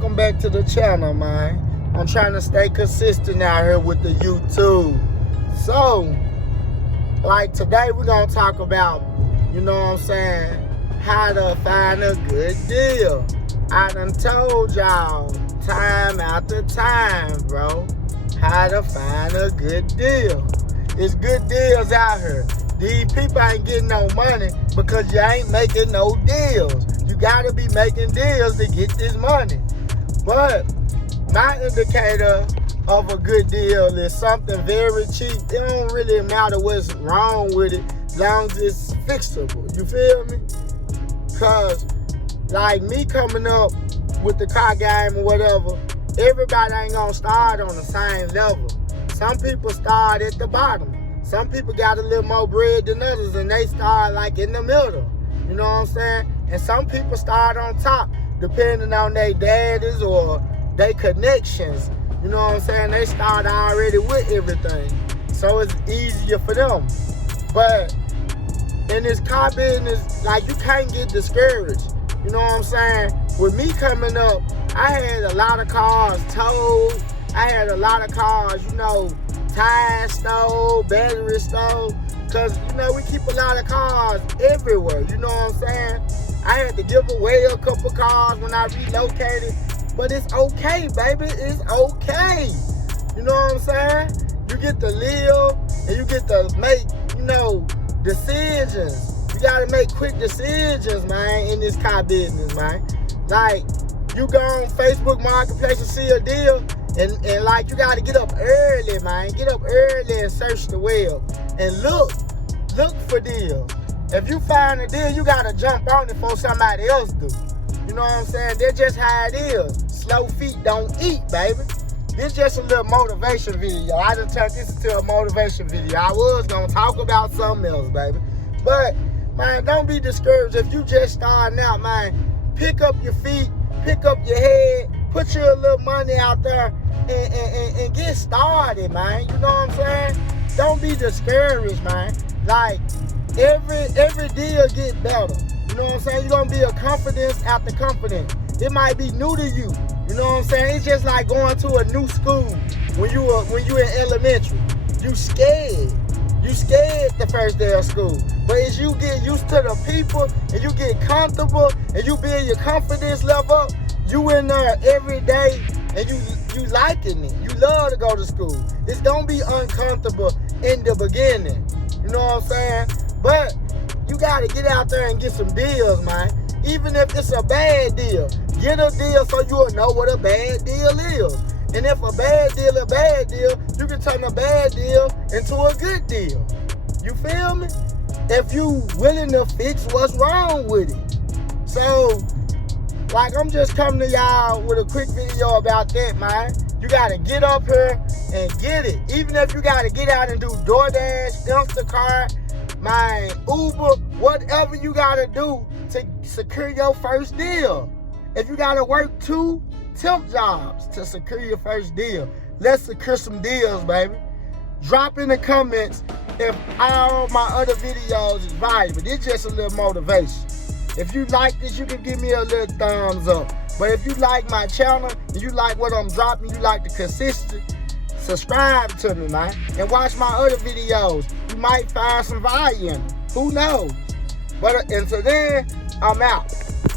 welcome back to the channel, man. I'm trying to stay consistent out here with the YouTube. So, like today we're gonna talk about, you know what I'm saying, how to find a good deal. I done told y'all time after time, bro, how to find a good deal. It's good deals out here. These people ain't getting no money because you ain't making no deals. You gotta be making deals to get this money. But my indicator of a good deal is something very cheap. It don't really matter what's wrong with it, as long as it's fixable. You feel me? Cause like me coming up with the car game or whatever, everybody ain't gonna start on the same level. Some people start at the bottom. Some people got a little more bread than others and they start like in the middle. You know what I'm saying? And some people start on top depending on their daddies or their connections. You know what I'm saying? They start already with everything. So it's easier for them. But in this car business, like, you can't get discouraged. You know what I'm saying? With me coming up, I had a lot of cars towed. I had a lot of cars, you know, tires stole, battery stole. Cause, you know, we keep a lot of cars everywhere. You know what I'm saying? I had to give away a couple cars when I relocated. But it's okay, baby. It's okay. You know what I'm saying? You get to live and you get to make, you know, decisions. You gotta make quick decisions, man, in this car business, man. Like, you go on Facebook Marketplace and see a deal, and like, you gotta get up early, man. Get up early and search the web and look for deals. If you find a deal, you gotta jump on it before somebody else do. You know what I'm saying? That's just how it is. Slow feet don't eat, baby. This just a little motivation video. I just turned this into a motivation video. I was gonna talk about something else, baby. But, man, don't be discouraged. If you just starting out, man, pick up your feet, pick up your head, put your little money out there and get started, man. You know what I'm saying? Don't be discouraged, man. Like, every deal get better. You know what I'm saying? You're gonna be a confidence after confidence. It might be new to you. You know what I'm saying? It's just like going to a new school when you in elementary. You scared. You scared the first day of school. But as you get used to the people and you get comfortable and you build your confidence level up, you in there every day and you liking it. You love to go to school. It's gonna be uncomfortable in the beginning. You know what I'm saying? But you gotta get out there and get some deals, man. Even if it's a bad deal, get a deal so you'll know what a bad deal is. And if a bad deal, you can turn a bad deal into a good deal. You feel me? If you willing to fix what's wrong with it. So, like, I'm just coming to y'all with a quick video about that, man. You gotta get up here and get it. Even if you gotta get out and do DoorDash, Instacart, man, Uber, whatever you gotta do to secure your first deal. If you gotta work 2 temp jobs to secure your first deal, let's secure some deals, baby. Drop in the comments if all my other videos is valuable. This just a little motivation. If you like this, you can give me a little thumbs up. But if you like my channel and you like what I'm dropping, you like the consistency, subscribe to me, man, and watch my other videos. You might find some value in them. Who knows? But until then, I'm out.